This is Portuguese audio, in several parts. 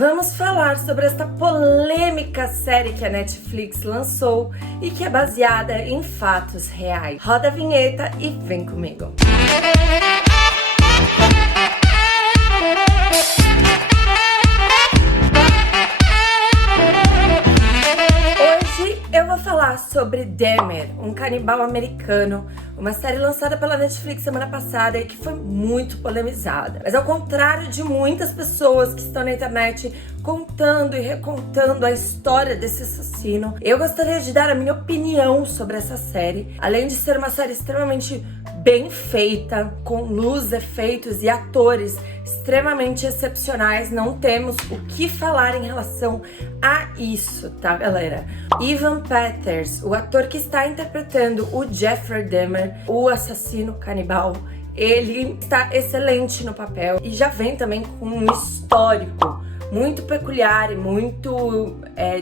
Vamos falar sobre esta polêmica série que a Netflix lançou e que é baseada em fatos reais. Roda a vinheta e vem comigo. Hoje eu vou falar sobre Dahmer, um canibal americano, uma série lançada pela Netflix semana passada e que foi muito polemizada. Mas ao contrário de muitas pessoas que estão na internet contando e recontando a história desse assassino, eu gostaria de dar a minha opinião sobre essa série. Além de ser uma série extremamente bem feita, com luz, efeitos e atores extremamente excepcionais, não temos o que falar em relação a isso, tá, galera? Evan Peters, o ator que está interpretando o Jeffrey Dahmer, o assassino canibal, ele está excelente no papel e já vem também com um histórico muito peculiar e muito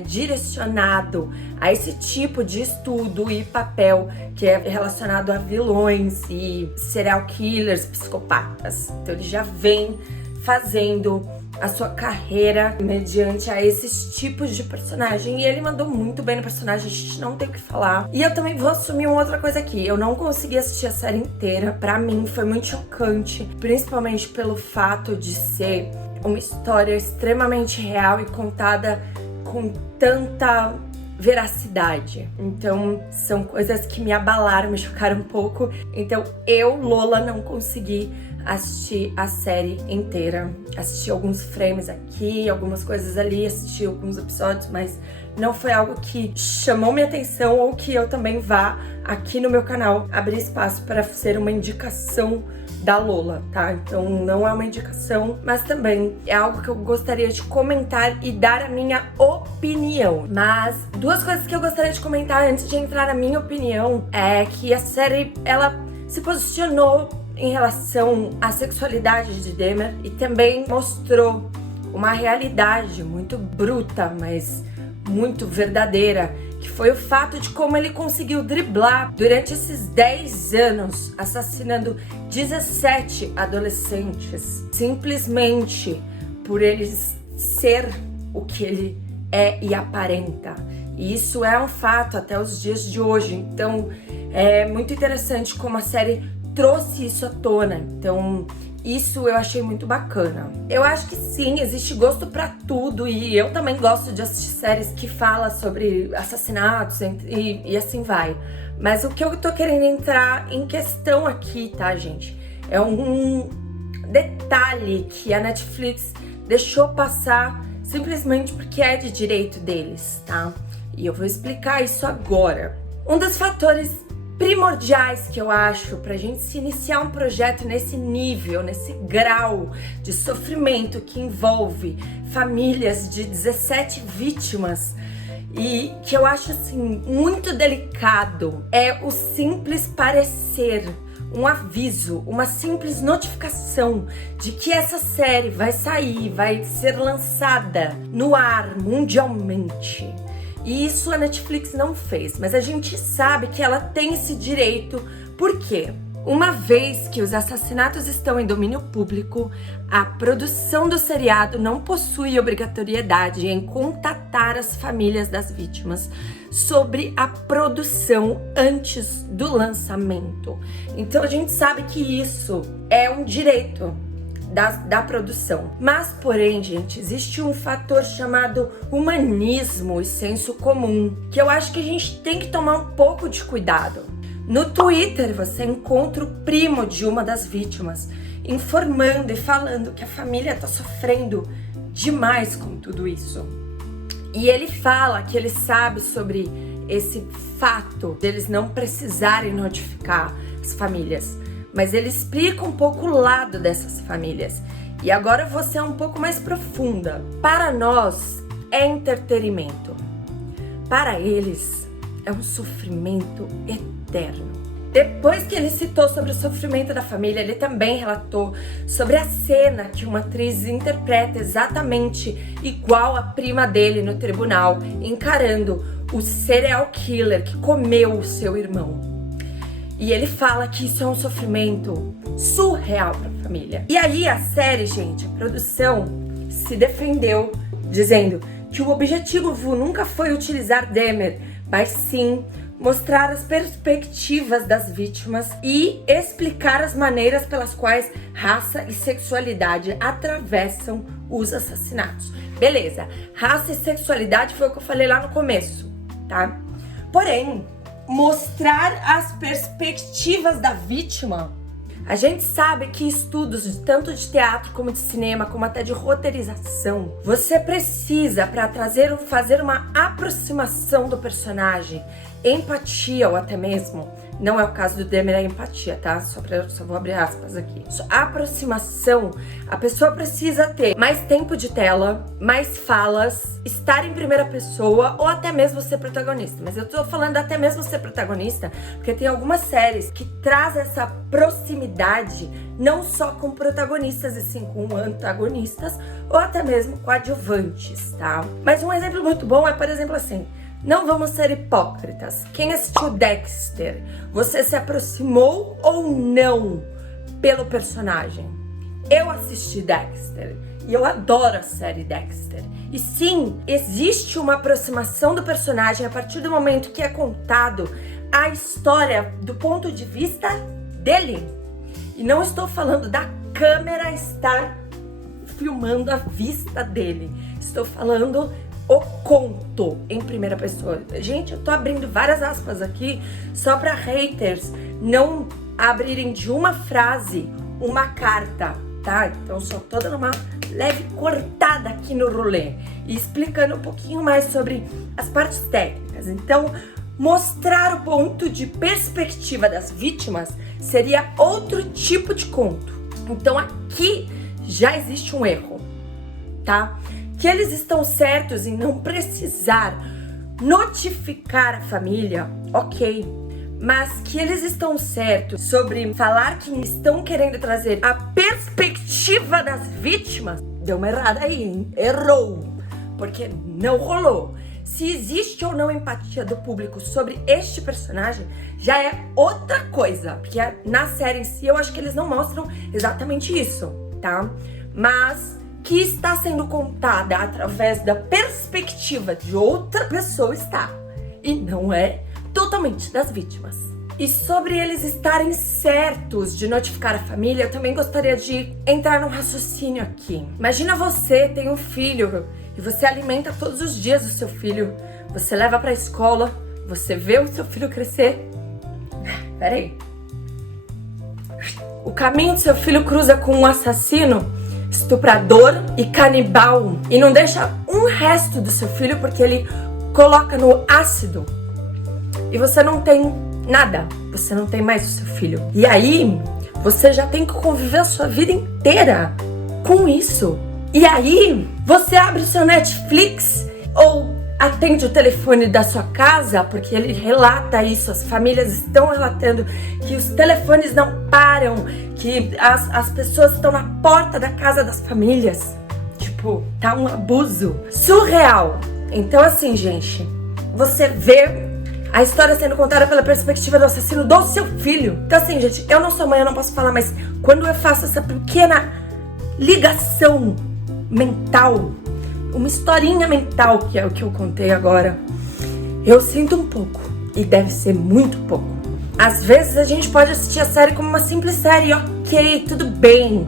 direcionado a esse tipo de estudo e papel que é relacionado a vilões e serial killers, psicopatas. Então ele já vem fazendo a sua carreira mediante a esses tipos de personagem. E ele mandou muito bem no personagem, a gente não tem o que falar. E eu também vou assumir uma outra coisa aqui. Eu não consegui assistir a série inteira. Pra mim foi muito chocante, principalmente pelo fato de ser uma história extremamente real e contada com tanta veracidade. Então, são coisas que me abalaram, me chocaram um pouco. Então, eu, Lola, não consegui assistir a série inteira. Assisti alguns frames aqui, algumas coisas ali, assisti alguns episódios, mas não foi algo que chamou minha atenção ou que eu também vá aqui no meu canal abrir espaço para ser uma indicação da Lola, tá? Então não é uma indicação, mas também é algo que eu gostaria de comentar e dar a minha opinião. Mas duas coisas que eu gostaria de comentar antes de entrar na minha opinião é que a série, ela se posicionou em relação à sexualidade de Dahmer e também mostrou uma realidade muito bruta, mas muito verdadeira, que foi o fato de como ele conseguiu driblar durante esses 10 anos, assassinando 17 adolescentes, simplesmente por ele ser o que ele é e aparenta. E isso é um fato até os dias de hoje. Então é muito interessante como a série trouxe isso à tona. Então isso eu achei muito bacana. Eu acho que sim, existe gosto pra tudo e eu também gosto de assistir séries que falam sobre assassinatos e assim vai. Mas o que eu tô querendo entrar em questão aqui, tá, gente? É um detalhe que a Netflix deixou passar simplesmente porque é de direito deles, tá? E eu vou explicar isso agora. Um dos fatores primordiais que eu acho pra gente se iniciar um projeto nesse nível, nesse grau de sofrimento que envolve famílias de 17 vítimas e que eu acho assim muito delicado, é o simples parecer, um aviso, uma simples notificação de que essa série vai sair, vai ser lançada no ar mundialmente. E isso a Netflix não fez, mas a gente sabe que ela tem esse direito. Por quê? Uma vez que os assassinatos estão em domínio público, a produção do seriado não possui obrigatoriedade em contatar as famílias das vítimas sobre a produção antes do lançamento. Então a gente sabe que isso é um direito da produção. Mas, porém, gente, existe um fator chamado humanismo e senso comum, que eu acho que a gente tem que tomar um pouco de cuidado. No Twitter, você encontra o primo de uma das vítimas informando e falando que a família tá sofrendo demais com tudo isso. E ele fala que ele sabe sobre esse fato deles não precisarem notificar as famílias. Mas ele explica um pouco o lado dessas famílias. E agora você é um pouco mais profunda. Para nós, é entretenimento. Para eles, é um sofrimento eterno. Depois que ele citou sobre o sofrimento da família, ele também relatou sobre a cena que uma atriz interpreta exatamente igual a prima dele no tribunal, encarando o serial killer que comeu o seu irmão. E ele fala que isso é um sofrimento surreal para a família. E aí a série, gente, a produção se defendeu dizendo que o objetivo nunca foi utilizar Demer, mas sim mostrar as perspectivas das vítimas e explicar as maneiras pelas quais raça e sexualidade atravessam os assassinatos. Beleza, raça e sexualidade foi o que eu falei lá no começo, tá? Porém, mostrar as perspectivas da vítima. A gente sabe que estudos tanto de teatro como de cinema, como até de roteirização, você precisa, para fazer uma aproximação do personagem, empatia ou até mesmo, não é o caso do Demer, é empatia, tá? Só vou abrir aspas aqui. Aproximação, a pessoa precisa ter mais tempo de tela, mais falas, estar em primeira pessoa ou até mesmo ser protagonista. Mas eu tô falando até mesmo ser protagonista, porque tem algumas séries que trazem essa proximidade não só com protagonistas, e sim com antagonistas ou até mesmo coadjuvantes, tá? Mas um exemplo muito bom é, por exemplo, assim, não vamos ser hipócritas. Quem assistiu Dexter, você se aproximou ou não pelo personagem? Eu assisti Dexter e eu adoro a série Dexter. E sim, existe uma aproximação do personagem a partir do momento que é contado a história do ponto de vista dele. E não estou falando da câmera estar filmando a vista dele. Estou falando o conto em primeira pessoa. Gente, eu tô abrindo várias aspas aqui só para haters não abrirem de uma frase uma carta, tá? Então só tô dando uma leve cortada aqui no rolê e explicando um pouquinho mais sobre as partes técnicas. Então, mostrar o ponto de perspectiva das vítimas seria outro tipo de conto. Então aqui já existe um erro, tá? Que eles estão certos em não precisar notificar a família, ok. Mas que eles estão certos sobre falar que estão querendo trazer a perspectiva das vítimas, deu uma errada aí, hein? Errou. Porque não rolou. Se existe ou não empatia do público sobre este personagem, já é outra coisa. Porque na série em si, eu acho que eles não mostram exatamente isso, tá? Mas que está sendo contada através da perspectiva de outra pessoa está. E não é totalmente das vítimas. E sobre eles estarem certos de notificar a família, eu também gostaria de entrar num raciocínio aqui. Imagina você tem um filho e você alimenta todos os dias o seu filho. Você leva pra escola, você vê o seu filho crescer. Peraí. O caminho do seu filho cruza com um assassino, estuprador e canibal, e não deixa um resto do seu filho porque ele coloca no ácido e você não tem nada, você não tem mais o seu filho. E aí você já tem que conviver a sua vida inteira com isso. E aí você abre o seu Netflix ou atende o telefone da sua casa, porque ele relata isso, as famílias estão relatando que os telefones não param, que as pessoas estão na porta da casa das famílias. Tipo, tá um abuso surreal. Então assim, gente, você vê a história sendo contada pela perspectiva do assassino do seu filho. Então assim, gente, eu não sou mãe, eu não posso falar, mas quando eu faço essa pequena ligação mental, uma historinha mental, que é o que eu contei agora, eu sinto um pouco, e deve ser muito pouco. Às vezes a gente pode assistir a série como uma simples série, ok, tudo bem.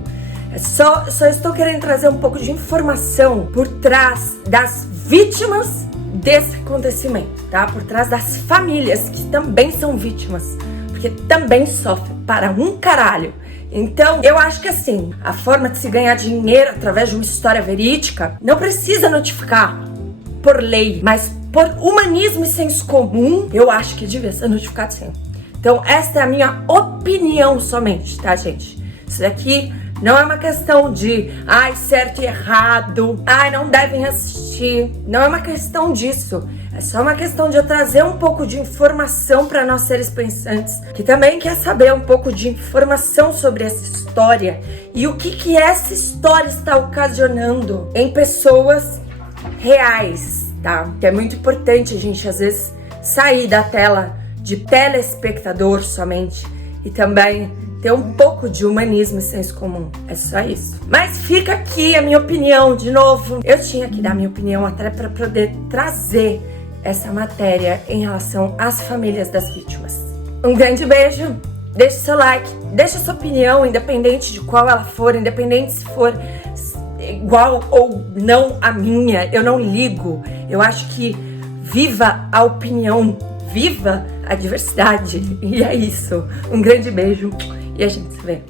Só estou querendo trazer um pouco de informação por trás das vítimas desse acontecimento, tá? Por trás das famílias que também são vítimas, porque também sofrem para um caralho. Então, eu acho que assim, a forma de se ganhar dinheiro através de uma história verídica não precisa notificar por lei, mas por humanismo e senso comum, eu acho que devia ser notificado sim. Então, esta é a minha opinião somente, tá, gente? Isso daqui não é uma questão de, certo e errado, não devem assistir. Não é uma questão disso. É só uma questão de eu trazer um pouco de informação para nós seres pensantes, que também quer saber um pouco de informação sobre essa história e o que essa história está ocasionando em pessoas reais, tá? Que é muito importante a gente, às vezes, sair da tela de telespectador somente e também ter um pouco de humanismo e senso comum. É só isso. Mas fica aqui a minha opinião, de novo. Eu tinha que dar minha opinião até para poder trazer essa matéria em relação às famílias das vítimas. Um grande beijo, deixa seu like, deixa sua opinião, independente de qual ela for, independente se for igual ou não a minha, eu não ligo. Eu acho que viva a opinião, viva a diversidade. E é isso. Um grande beijo e a gente se vê.